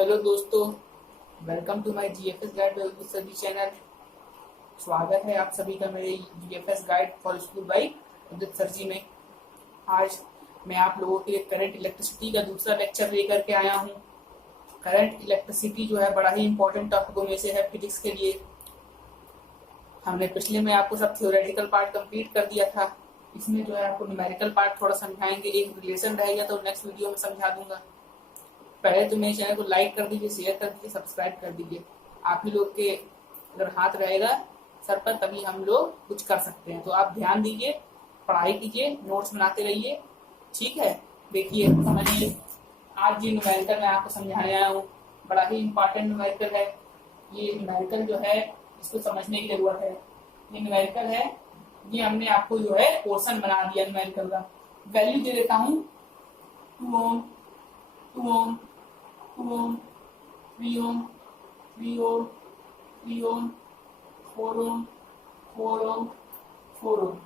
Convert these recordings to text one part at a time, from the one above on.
Hello दोस्तों, welcome to my GFS guide with सभी channel. स्वागत है आप सभी का मेरे GFS guide for school by Udit sir ji में। आज मैं आप लोगों के लिए करंट इलेक्ट्रिसिटी का दूसरा लेक्चर लेकर के आया हूँ। करंट इलेक्ट्रिसिटी जो है बड़ा ही इंपॉर्टेंट टॉपिकों में से है फिजिक्स के लिए। हमने पिछले में आपको सब थ्योरेटिकल पार्ट कंप्लीट कर दिया था। इसमें जो है आपको न्यूमेरिकल पार्ट थोड़ा समझाएंगे, एक रिलेशन रहेगा तो नेक्स्ट वीडियो में समझा दूंगा। पहले तो मेरे चैनल को लाइक कर दीजिए, शेयर कर दीजिए, सब्सक्राइब कर दीजिए। आप ही लोग के अगर हाथ रहेगा सर पर तभी हम लोग कुछ कर सकते हैं। तो आप ध्यान दीजिए, पढ़ाई कीजिए, नोट्स बनाते रहिए, ठीक है। देखिए समझिए, आज ये न्यूमेरिकल मैं आपको समझाने आया हूँ। बड़ा ही इंपॉर्टेंट न्यूमेरिकल है। ये न्यूमेरिकल जो है इसको समझने की जरूरत है। ये न्यूमेरिकल है, ये हमने आपको जो है पोर्शन बना दिया न्यूमेरिकल का। वैल्यू दे देता हूँ 2 ओम, 2 ओम, 2 ओम, 3 ओम, 3 ओम, 3 ओम, 4 ओम, 4 ओम, 4 ओम,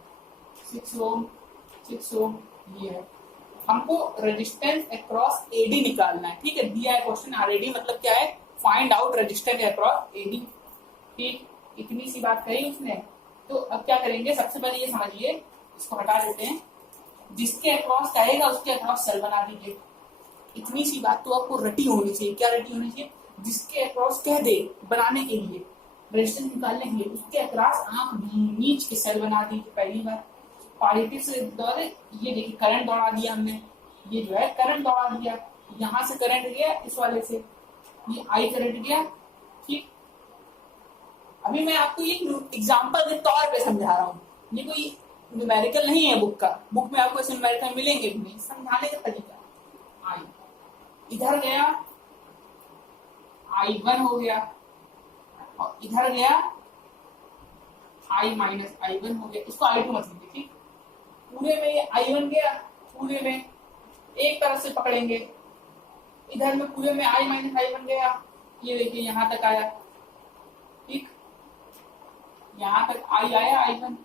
6 ओम, 6 ओम। ये है, हमको रेजिस्टेंस अक्रॉस एडी निकालना है, ठीक है। दिया है क्वेश्चन आरएडी मतलब क्या है, find out resistance across AD. ठीक, इतनी सी बात कही उसने। तो अब क्या करेंगे, सबसे पहले ये समझिए, इसको हटा देते हैं। जिसके अक्रॉस कहेगा उसके अक्रॉस सेल बना दीजिए। इतनी सी बात तो आपको रटी होनी चाहिए। क्या रटी होनी चाहिए? जिसके अक्रॉस कह दे बनाने के लिए, रेजिस्टेंस निकालने के लिए, उसके अक्रॉस आंख नीच के सेल बना दीजिए। पहली बार पॉजिटिव से दौड़े, ये देखिए करंट दौड़ा दिया हमने, ये जो है करंट दौड़ा दिया। यहां से करंट गया इस वाले से, ये आई करंट गया, ठीक। अभी मैं आपको ये एग्जाम्पल के तौर पे समझा रहा हूँ, ये कोई न्यूमेरिकल नहीं है बुक का। बुक में आपको ऐसे न्यूमेरिकल मिलेंगे भी नहीं। समझाने का तरीका, आई इधर गया, I1 हो गया, और इधर गया I माइनस I1 हो गया। इसको I2 मत लीजिए, ठीक। पूरे में ये I1 गया, पूरे में एक तरफ से पकड़ेंगे। इधर में पूरे में I माइनस I1 गया, ये देखिए यहां तक आया, ठीक। यहां तक I आया I1,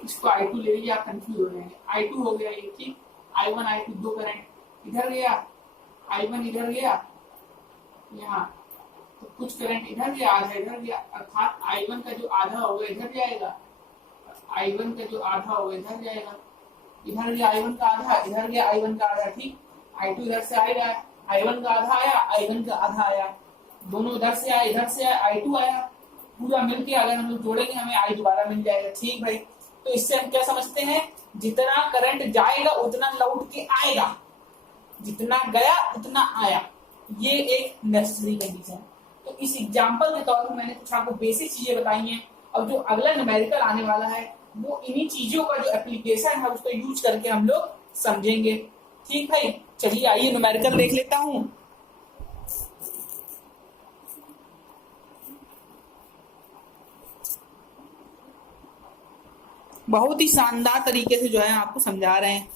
इसको I2 ले लीजिए, आप कंफ्यूज हो रहे हैं। I2 हो गया ये, ठीक। I1 I2 दो करंट इधर गया, I1 इधर गया यहाँ, तो कुछ करंट इधर गया, आधा इधर गया, अर्थात I1 का जो आधा होगा इधर जाएगा, I1 का जो आधा होगा इधर जाएगा। इधर गया I1 का आधा, इधर गया I1 का आधा, ठीक। I2 इधर से आएगा, I1 का आधा आया, I1 का आधा आया, दोनों इधर से आया, इधर से आया, I2 आया। पूरा मिलके अगर हम लोग जोड़ेंगे हमें I दोबारा मिल जाएगा, ठीक भाई। तो इससे हम क्या समझते हैं, जितना करंट जाएगा उतना लौट के आएगा, जितना गया उतना आया। ये एक नेसेसरी कंडीशन। तो इस एग्जांपल के तौर पर मैंने कुछ आपको बेसिक चीजें बताई हैं। अब जो अगला न्यूमेरिकल आने वाला है वो इन्हीं चीजों का जो एप्लीकेशन है उसको यूज करके हम लोग समझेंगे, ठीक भाई। चलिए आइए न्यूमेरिकल देख लेता हूं। बहुत ही शानदार तरीके से जो है आपको समझा रहे हैं।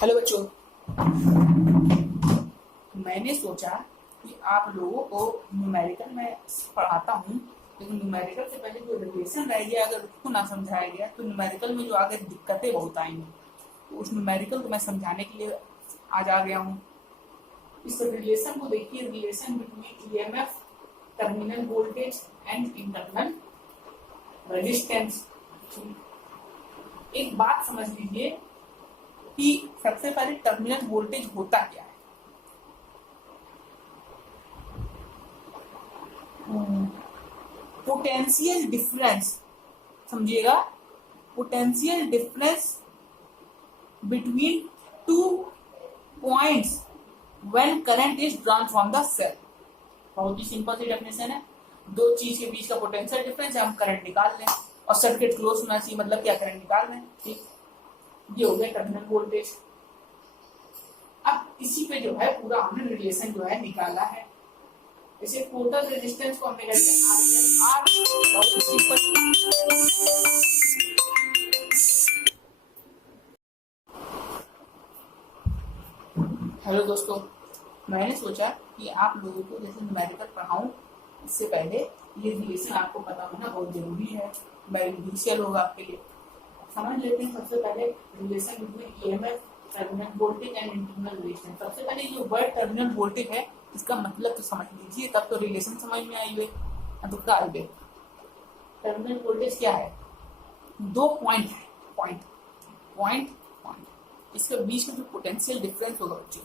हेलो बच्चों, मैंने सोचा कि आप लोगों को न्यूमेरिकल में पढ़ाता हूँ, लेकिन न्यूमेरिकल से पहले जो रिलेशन रह गया अगर उसको ना समझाया गया तो न्यूमेरिकल में जो आगे दिक्कतें बहुत आएंगी। तो उस न्यूमेरिकल को मैं समझाने के लिए आज आ गया हूँ। इस रिलेशन को देखिए, relation between EMF, terminal voltage and internal resistance. एक बात समझ लीजिए कि सबसे पहले टर्मिनल वोल्टेज होता क्या है। पोटेंशियल डिफरेंस, समझिएगा, potential difference between two points when current is drawn from the cell. बहुत ही सिंपल सी डेफिनेशन है। दो चीज के बीच का पोटेंशियल डिफरेंस है, हम करंट निकाल लें और सर्किट क्लोज होना चाहिए, मतलब क्या, करंट निकाल लें, ठीक। ये हो गया टर्मिनल वोल्टेज। अब इसी पे जो है पूरा हमने रिलेशन जो है निकाला है। जैसे टोटल रेजिस्टेंस को हमने आर, बहुत सिंपल। हेलो दोस्तों, मैंने सोचा कि आप लोगों को जैसे न्यूमेरिकल पढ़ाऊं इससे पहले ये रिलेशन आपको पता होना बहुत जरूरी है, बेनिफिशियल होगा आपके लिए। समझ लेते हैं सबसे पहले relation between EMF, terminal voltage and internal relation. सबसे पहले ये वर्ड टर्मिनल वोल्टेज है, इसका मतलब तो समझ लीजिए, तब तो रिलेशन समझ में आई हुई। अब टर्मिनल वोल्टेज क्या है? दो पॉइंट है, पॉइंट पॉइंट पॉइंट इसके बीच में जो पोटेंशियल डिफरेंस होगा बच्चों,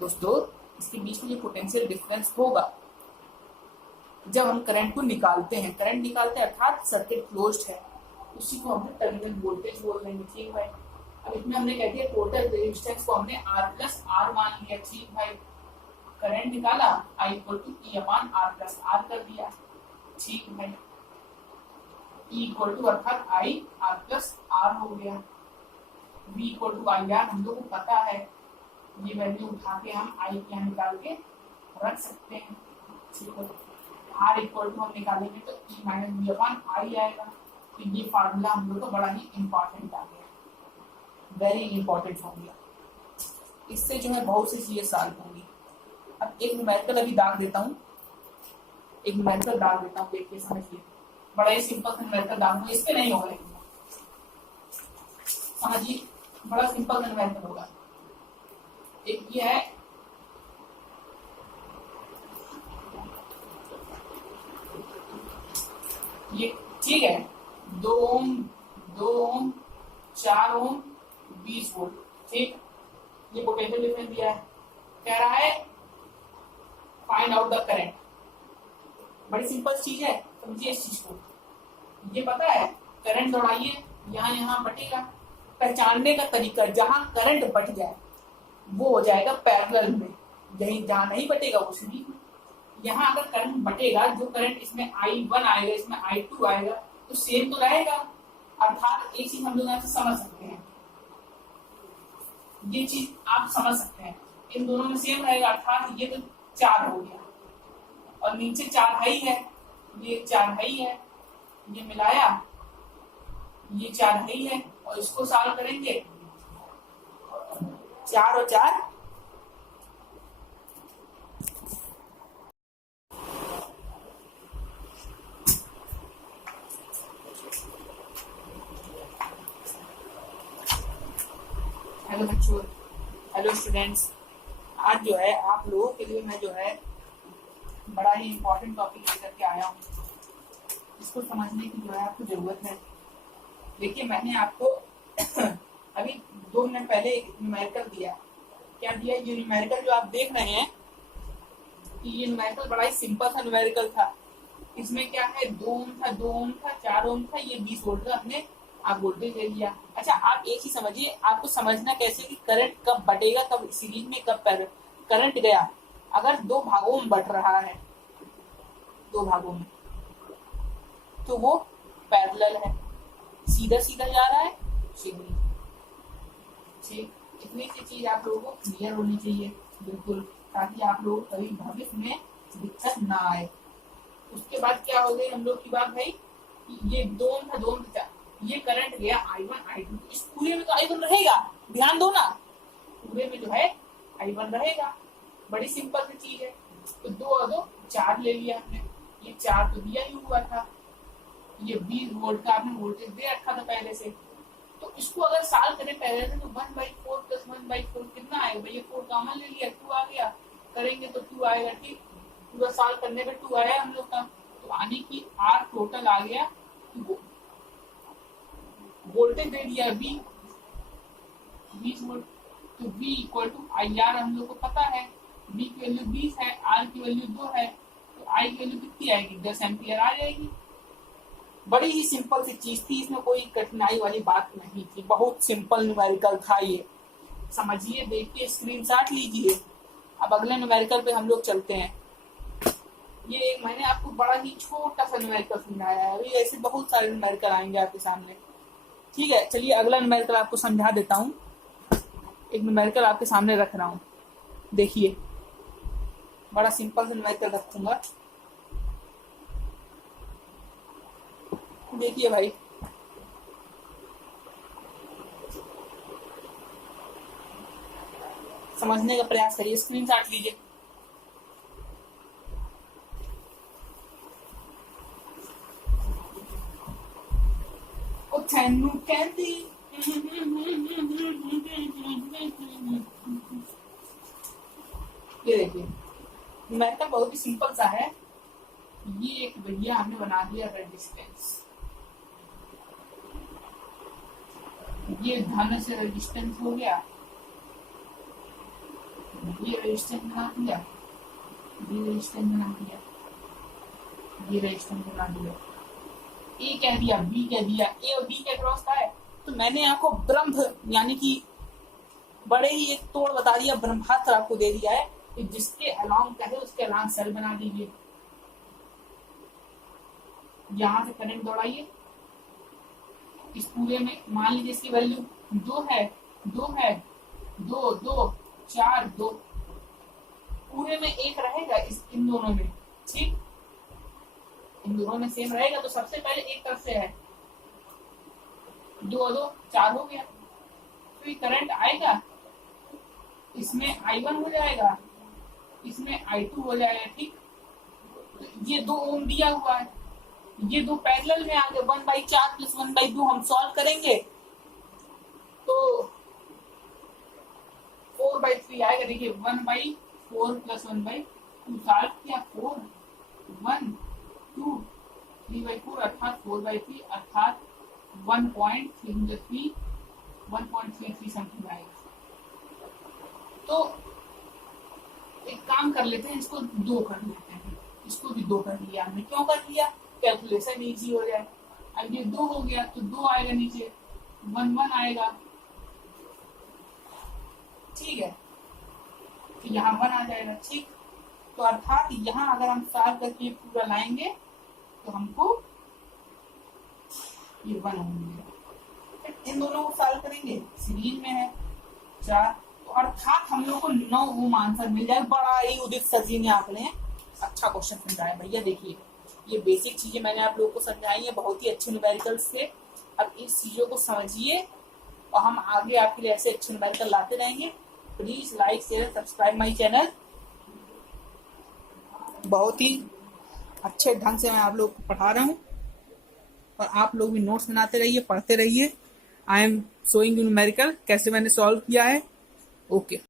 दोस्तों इसके बीच में जो पोटेंशियल डिफरेंस होगा जब हम करंट को निकालते हैं, अर्थात सर्किट क्लोज्ड है, उसी को हमने टर्मिनल वोल्टेज बोल देंगे। ठीक भाई, अब इसमें हमने कह दिया टोटल रेजिस्टेंस को हमने R प्लस आर मान लिया। ठीक भाई, करंट निकाला I equal to E upon R plus r कर दिया। ठीक भाई, E इक्वल टू अर्थात I R प्लस आर हो गया। V equal to I R हम लोग को पता है, ये वैल्यू उठा के हम I यहाँ निकाल के रख सकते हैं। ठीक है, R इक्वल टू हम निकालेंगे तो E माइनस V अपान आई आएगा। तो ये फार्मूला हम लोग को बड़ा ही इंपॉर्टेंट आ गया, वेरी इंपॉर्टेंट फार्मूला। इससे जो है बहुत सी चीजें सॉल्व होंगी। अब एक न्यूमेरिकल अभी दाग देता हूँ, देखिए समझिए, बड़ा ही सिंपल सा न्यूमेरिकल दाग दूंगा, इस पे नहीं होगा लेकिन समझिए, बड़ा सिंपल सा न्यूमेरिकल होगा। एक ये है, ये ठीक है, 2 ओम 4 ओम 20 वोल्ट। ठीक, ये पोटेंशियल डिफरेंस दिया है, कह रहा है फाइंड आउट द करंट। बड़ी सिंपल चीज है, समझिए इस चीज को। ये पता है करंट दौड़ाइए, यहाँ बटेगा। पहचानने का तरीका, जहां करंट बट जाए वो हो जाएगा पैरेलल में, यही जहां नहीं बटेगा वो सीरीज में। यहाँ अगर करंट बटेगा, जो करंट इसमें I1 आएगा, इसमें I2 आएगा, तो सेम तो रहेगा। अर्थात एक चीज हम लोग यहाँ से समझ सकते हैं, ये चीज आप समझ सकते हैं, इन दोनों में सेम रहेगा। अर्थात ये तो 4 हो गया और नीचे 4 है ही है, ये 4 है ही है, ये मिलाया, ये 4 है ही है, और इसको सॉल्व करेंगे 4 और 4 हेलो बच्चों, हेलो स्टूडेंट्स, आज जो है आप लोगों के लिए मैं जो है बड़ा ही इम्पोर्टेंट टॉपिक लेकर के आया हूँ। इसको समझने की जो है आपको जरूरत है। देखिए मैंने आपको अभी 2 मिनट पहले एक न्यूमेरिकल दिया। क्या दिया? ये न्यूमेरिकल जो आप देख रहे हैं, ये न्यूमेरिकल बड़ा ही सिंपल सा न्यूमेरिकल था। इसमें क्या है, 2 ओम था, 2 ओम था, 4 ओम था, ये 20 वोल्ट का हमने आप वोल्टेज ले लिया। अच्छा, आप एक ही समझिए, आपको समझना कैसे कि करंट कब बटेगा, कब सीरीज में, कब करंट गया। अगर 2 भागों में बट रहा है, 2 भागों में, तो वो पैरेलल है, सीधा सीधा जा रहा है, ठीक। इतनी सी चीज आप लोगों को क्लियर होनी चाहिए बिल्कुल, ताकि आप लोग कभी भविष्य में दिक्कत ना आए। उसके बाद क्या हो गई हम लोग की बात भाई, ये 2 था, 2 था, ये करंट गया I1 I2, इस पूरे में तो I1 रहेगा, ध्यान दो ना, पूरे में जो है I1 रहेगा। बड़ी सिंपल सी चीज है। तो 2 और 2 4 ले लिया आपने, ये 4 तो दिया ही हुआ था, ये 20 वोल्ट का आपने वोल्टेज दे रखा था पहले से। तो इसको अगर सॉल्व करें पहले से, तो 1/4 प्लस 1/4 कितना आएगा भाई, ये 4 कॉमन ले लिया, 2 आ गया, करेंगे तो 2 आएगा। ठीक, पूरा सॉल्व करने पे 2 आया हम लोग का, तो आने की R टोटल आ गया 2। वोल्टेज दे दिया V 20 वोल्ट, तो V equal to I R हम लोग को पता है, V की वैल्यू 20 है, R की वैल्यू 2 है, तो I की वैल्यू कितनी आएगी, 10 एम्पियर आ जाएगी। बड़ी ही सिंपल सी चीज थी, इसमें कोई कठिनाई वाली बात नहीं थी, बहुत सिंपल न्यूमेरिकल था ये। समझिए, देखिए, स्क्रीनशॉट लीजिए। अब अगले न्यूमेरिकल पे हम लोग चलते हैं। ये एक मैंने आपको बड़ा ही छोटा सा न्यूमेरिकल समझाया है, अभी ऐसे बहुत सारे न्यूमेरिकल आएंगे आपके सामने। ठीक है, चलिए अगला न्यूमेरिकल आपको समझा देता हूँ। एक न्यूमेरिकल आपके सामने रख रहा हूँ, देखिए, बड़ा सिंपल सा न्यूमेरिकल रखूंगा। देखिए भाई, समझने का प्रयास करिए, स्क्रीनशॉट लीजिए। ओ थैनू कहती ये देखिए, न्यूमेरिकल बहुत ही सिंपल सा है। ये एक भैया हमने बना दिया रेजिस्टेंस, ये धन से रेजिस्टेंस हो गया, ये रेजिस्टेंस बना दिया, ये रेजिस्टेंस बना दिया, ये रेजिस्टेंस बना दिया, ए कह दिया, बी कह दिया, ए और बी के क्रॉस का है। तो मैंने आपको ब्रह्म यानी कि बड़े ही एक तोड़ बता दिया, ब्रह्मास्त्र आपको दे दिया है कि जिसके अलोंग कहे उसके अलोंग सेल बना दीजिए। यहां से करंट दौड़ाइए, इस पूरे में मान लीजिए इसकी वैल्यू 2 है, 2 है, 2 2 4 2, पूरे में 1 रहेगा इन दोनों में, ठीक, इन दोनों में सेम रहेगा। तो सबसे पहले एक तरफ से है 2 2 4 हो गया, तो ये करंट आएगा, इसमें I1 हो जाएगा, इसमें I2 हो जाएगा, ठीक। तो ये 2 ओम दिया हुआ है, ये 2 पैरेलल में आ गए, 1/4 + 1/2 हम सॉल्व करेंगे तो 4/3 आएगा। देखिए 1/4 + 1/2 सॉल्व किया, 4 1 2 3/4 अर्थात 4/3 अर्थात 1.33 समथिंग आएगा। तो एक काम कर लेते हैं, इसको 2 कर लेते हैं, इसको भी 2 कर लिया हमने। क्यों कर लिया? कैलकुलेशन इजी हो जाए। अब ये 2 हो गया तो 2 आएगा नीचे, 1 1 आएगा, ठीक है, तो यहाँ 1 आ जाएगा, ठीक। तो अर्थात यहाँ अगर हम सॉल्व करके पूरा लाएंगे तो हमको ये 1 होंगे। इन दोनों को सॉल्व करेंगे, सीरीज में है 4, तो अर्थात हम लोग को 9 ओम आंसर मिल जाए। बड़ा ही उदित सर जी ने आपने अच्छा क्वेश्चन समझाया भैया। देखिए ये बेसिक चीजें मैंने आप लोगों को समझाई है, बहुत ही अच्छे न्यूमेरिकल्स से। अब इस चीजों को समझिए और हम आगे आपके लिए ऐसे अच्छे न्यूमेरिकल लाते रहेंगे। Please like share subscribe my channel. बहुत ही अच्छे ढंग से मैं आप लोग को पढ़ा रहा हूँ और आप लोग भी नोट्स बनाते रहिए, पढ़ते रहिए। I am showing you numerical कैसे मैंने सॉल्व किया है। ओके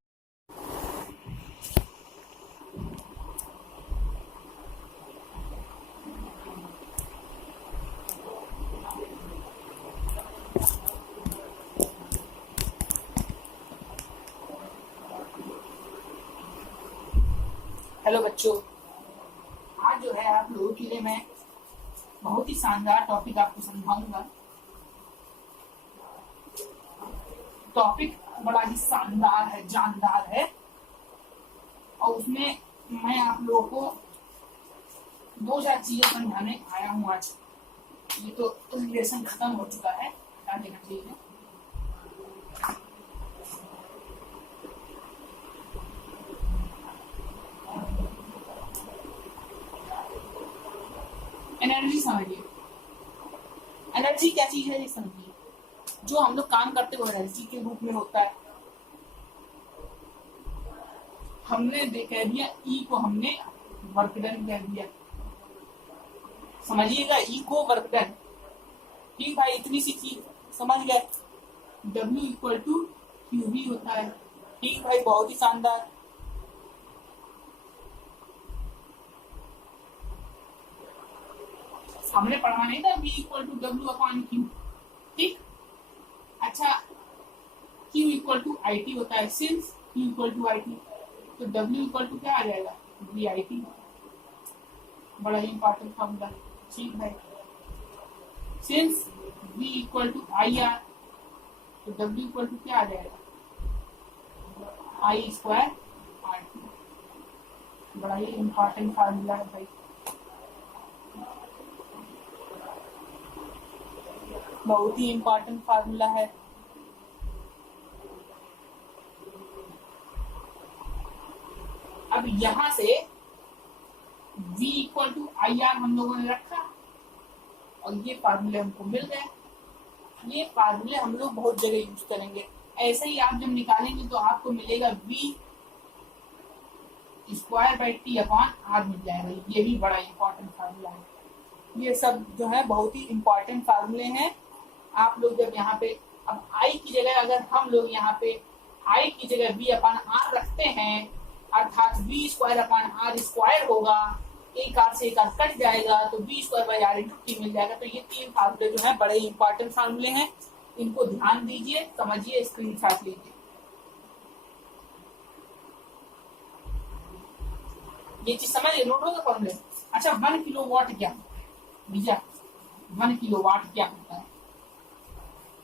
हेलो बच्चों, आज जो है आप लोगों के लिए मैं बहुत ही शानदार टॉपिक आपको समझाऊंगा। टॉपिक बड़ा ही शानदार है, जानदार है, और उसमें मैं आप लोगों को 2-4 चीजें समझाने आया हूँ आज। ये तो रिलेशन खत्म हो चुका है, क्या देना चाहिए। एनर्जी समझिए, एनर्जी क्या चीज है ये समझिए। जो हम लोग काम करते हो एनर्जी के रूप में होता है। हमने कह दिया ई को हमने वर्क डन कह दिया, समझिएगा, ई को वर्क डन, ठीक भाई, इतनी सी चीज समझ गए। W = QV होता है, ठीक भाई, बहुत ही शानदार। हमने पढ़ा नहीं था V = W/Q, ठीक। अच्छा, Q = IT होता है, सिंस Q = IT तो W = क्या आ जाएगा, VIT। बड़ा ही इंपॉर्टेंट फॉर्मूला, ठीक है। सिंस V = IR तो W = क्या आ जाएगा, I² RT। बड़ा ही इंपॉर्टेंट फार्मूला है भाई, बहुत ही इंपॉर्टेंट फार्मूला है। अब यहां से V = IR हम लोगों ने रखा और ये फार्मूले हमको मिल गए। ये फार्मूले हम लोग बहुत जगह यूज करेंगे। ऐसे ही आप जब निकालेंगे तो आपको मिलेगा V square by T upon R मिल जाएगा। ये भी बड़ा इंपॉर्टेंट फार्मूला है। ये सब जो है बहुत ही इंपॉर्टेंट फार्मूले हैं। आप लोग जब यहाँ पे अब आई की जगह अगर हम लोग यहाँ पे आई की जगह बी अपॉन आर रखते हैं, अर्थात B square upon R square होगा, एक आर से एक आर कट जाएगा तो B square by R into T मिल जाएगा। तो ये तीन फार्मूले जो है बड़े इंपॉर्टेंट फार्मूले हैं, इनको ध्यान दीजिए, समझिए, स्क्रीनशॉट लीजिए। ये चीज समझिए, नोट होगा फॉर्मूले। अच्छा, 1 किलोवाट क्या होता है भैया? 1 किलोवाट क्या होता है?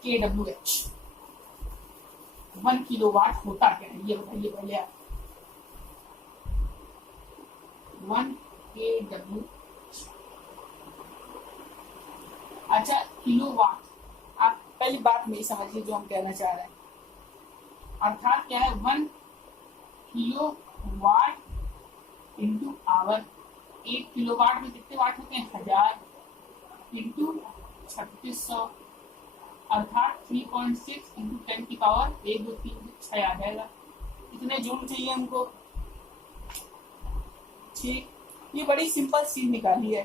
KWH। 1 किलोवाट होता क्या है ये बताइए पहले आप। 1 KW। अच्छा, किलोवाट, आप पहली बात नहीं समझिए जो हम कहना चाह रहे हैं। अर्थात क्या है? 1 किलोवाट इंटू आवर। 1 किलोवाट में कितने वाट होते हैं? 1000 इंटू 3600, अर्थात 3.6 इंटू 10 की पावर 1 2 3 6 आ जाएगा। इतने जूल चाहिए हमको। ठीक, ये बड़ी सिंपल चीज निकाली है।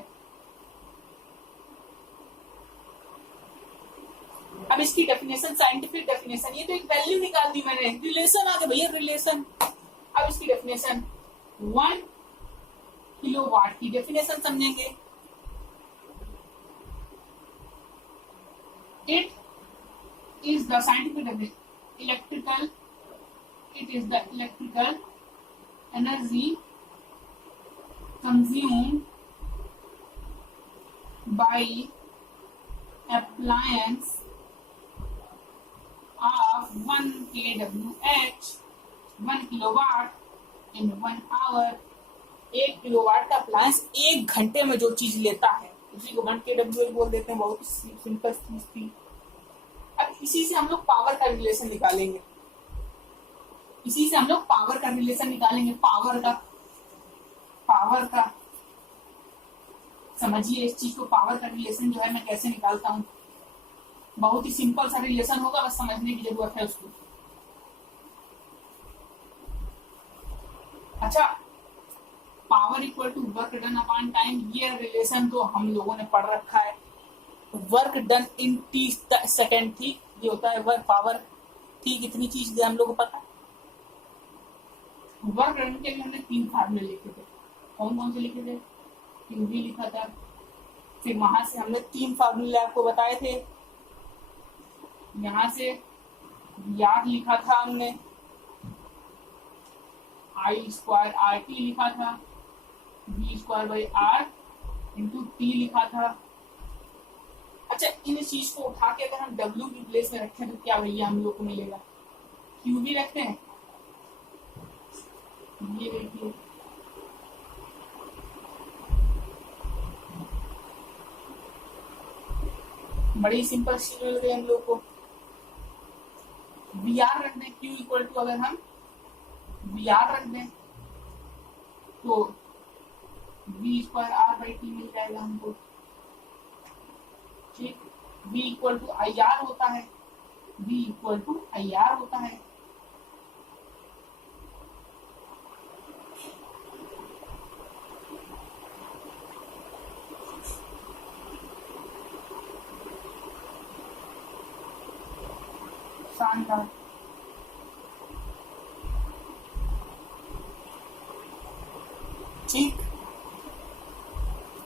अब इसकी डेफिनेशन, साइंटिफिक डेफिनेशन, ये तो एक वैल्यू निकाल दी मैंने, रिलेशन आ गया भैया, रिलेशन। अब इसकी डेफिनेशन 1 किलोवाट की डेफिनेशन समझेंगे। It is the scientific electrical, it is the electrical energy consumed by appliance of 1 kWh, 1 kilowatt in 1 hour। 1 kilowatt का अप्लायंस 1 घंटे में जो चीज लेता है उसी को 1 kWh बोल देते हैं। बहुत सिंपल चीज थी। अब इसी से हम लोग पावर का रिलेशन निकालेंगे। इसी से हम लोग पावर का रिलेशन निकालेंगे। पावर का समझिए इस चीज को। पावर का रिलेशन जो है मैं कैसे निकालता हूं, बहुत ही सिंपल सा रिलेशन होगा, बस समझने की जरूरत है उसको। अच्छा, power equal to work done upon time, ये रिलेशन तो हम लोगों ने पढ़ रखा है। Work done in T second थी, ये होता है वर्क पावर। ठीक, इतनी चीज हम लोग को पता। वर्क डन के लिए हमने 3 फार्मूले लिखे थे। कौन से लिखे थे? क्यूबी लिखा था। फिर वहां से हमने 3 फार्मूले आपको बताए थे। यहां से याद लिखा था हमने, आई स्क्वायर आर टी लिखा था, B square by R into T लिखा था। अच्छा, इन चीज को उठा के अगर हम डब्ल्यू की प्लेस में रखें तो क्या भैया हम लोग को मिलेगा? क्यूबी रखते हैं, ये देखिए, बड़ी सिंपल चीज मिल गई हम लोग को। वी आर रख दें, क्यू इक्वल टू, अगर हम वी आर रख दें तो V square R by T मिल जाएगा हमको। ठीक, V equal to I R होता है, V equal to I R होता है। शानदार। ठीक,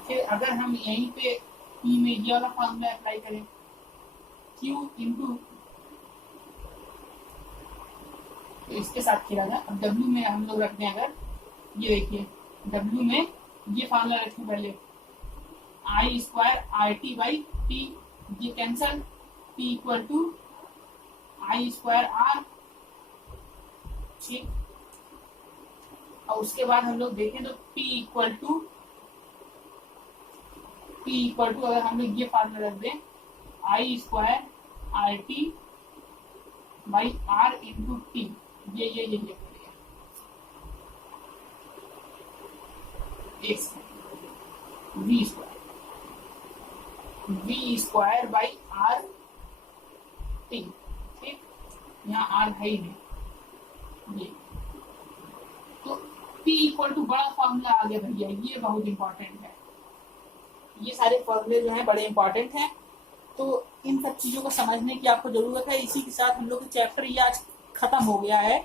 फिर अगर हम यहीं पे ई में ये वाला फॉर्मूला अप्लाई करें, Q इंटू, इसके साथ किया जाए। अब W में हम लोग रखते हैं, अगर ये देखिए W में ये फॉर्मूला रखें पहले, I square R T by T, ये cancel, P equal to I square R. ठीक, और उसके बाद हम लोग देखें तो P इक्वल टू अगर हम लोग ये फार्मूला रख दें, I square R T by R into T, ये V square by R T. ठीक, यहाँ आर है ही नहीं, ये तो P इक्वल टू बड़ा फॉर्मूला आ गया भैया, ये बहुत इंपॉर्टेंट है। ये सारे फॉर्मूले जो हैं बड़े इंपॉर्टेंट हैं, तो इन सब चीज़ों को समझने की आपको ज़रूरत है। इसी के साथ हम लोग चैप्टर ये आज खत्म हो गया है।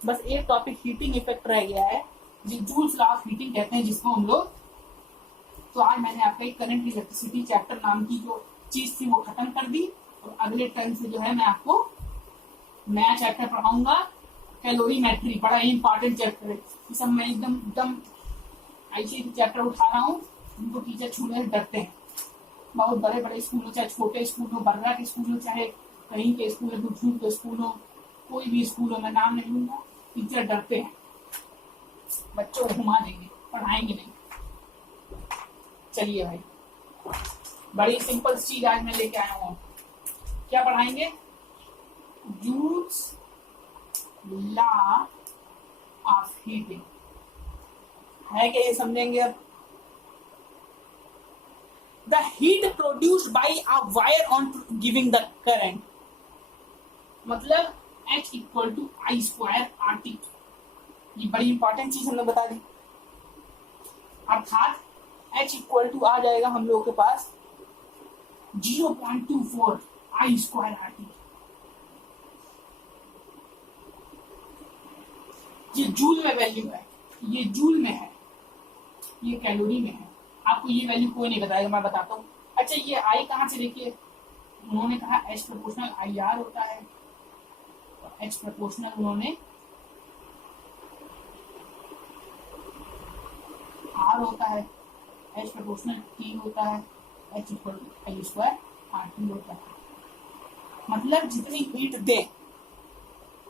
बस एक टॉपिक हीटिंग इफेक्ट रह गया है, जूल्स लॉ ऑफ हीटिंग कहते हैं जिसको हम लोग। तो आज मैंने आपका एक करंट इलेक्ट्रिसिटी चैप्टर नाम की जो चीज़ थी वो खत्म कर दी, और अगले टर्म से जो है मैं आपको नया चैप्टर पढ़ाऊंगा, कैलोरीमेट्री। बड़ा ही इंपॉर्टेंट चैप्टर है। ये सब मैं एकदम ऐसे चैप्टर उठा रहा हूँ, उनको टीचर छूने से डरते हैं। बहुत बड़े बड़े स्कूल हो, चाहे छोटे स्कूल हो, बर्रा के स्कूल हो, चाहे कहीं के स्कूल हो, दूर के स्कूल हो, कोई भी स्कूल हो, मैं नाम नहीं लूंगा, टीचर डरते हैं। बच्चों को घुमा देंगे, पढ़ाएंगे नहीं। चलिए भाई, बड़ी सिंपल चीज आज मैं लेके आया हूँ। क्या पढ़ाएंगे? जूल्स लॉ ऑफ हीटिंग है क्या, ये समझेंगे अब। The heat produced by a wire on giving the current, मतलब H equal to I square RT। ये बड़ी इंपॉर्टेंट चीज हमने बता दी। अर्थात H इक्वल टू आ जाएगा हम लोगों के पास 0.24 आई स्क्वायर RT। ये जूल में वैल्यू है, ये जूल में है, ये कैलोरी में है। आपको ये वैल्यू कोई नहीं बताएगा, मैं बताता हूँ। अच्छा, ये आई कहाँ से देखिए, उन्होंने कहा H प्रोपोर्शनल IR होता है, तो H प्रोपोर्शनल उन्होंने R होता है, H प्रोपोर्शनल T होता है, H equal to I square RT होता है। मतलब जितनी हीट दे,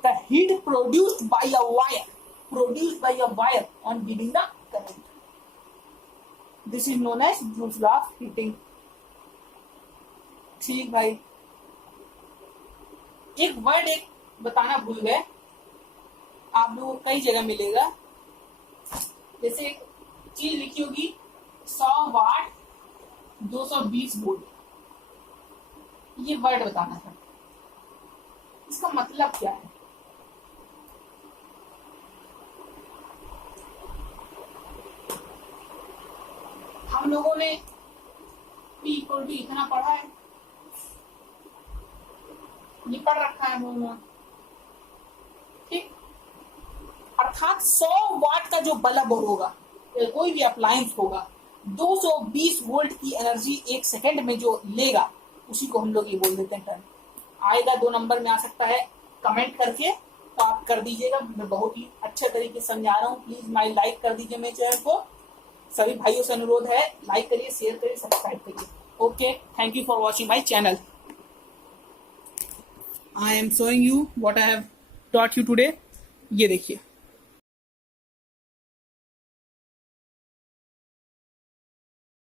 the heat produced by a wire on giving the current, this is known as Joule's law of heating. ठीक भाई, एक वर्ड एक बताना भूल गए, आप लोगों को कई जगह मिलेगा। जैसे एक चीज लिखी होगी 100 वाट 220 वोल्ट, ये वर्ड बताना था, इसका मतलब क्या है। हम लोगों ने P इक्वल टू इतना पढ़ा है, ये पढ़ रखा है हम लोगों ने, ठीक। अर्थात 100 वाट का जो बल्ब होगा, कोई भी अप्लायंस होगा, 220 वोल्ट की एनर्जी एक सेकंड में जो लेगा, उसी को हम लोग ये बोल देते हैं टर्न। आएगा 2 नंबर में आ सकता है, कमेंट करके तो आप कर दीजिएगा। मैं बहुत ही अच्छे तरीके से समझा रहा हूँ। प्लीज माई लाइक कर दीजिए मेरे चैनल को। सभी भाइयों से अनुरोध है, लाइक करिए, शेयर करिए, सब्सक्राइब करिए। Okay, thank you for watching my channel. I am showing you what I have taught you today. ये देखिए,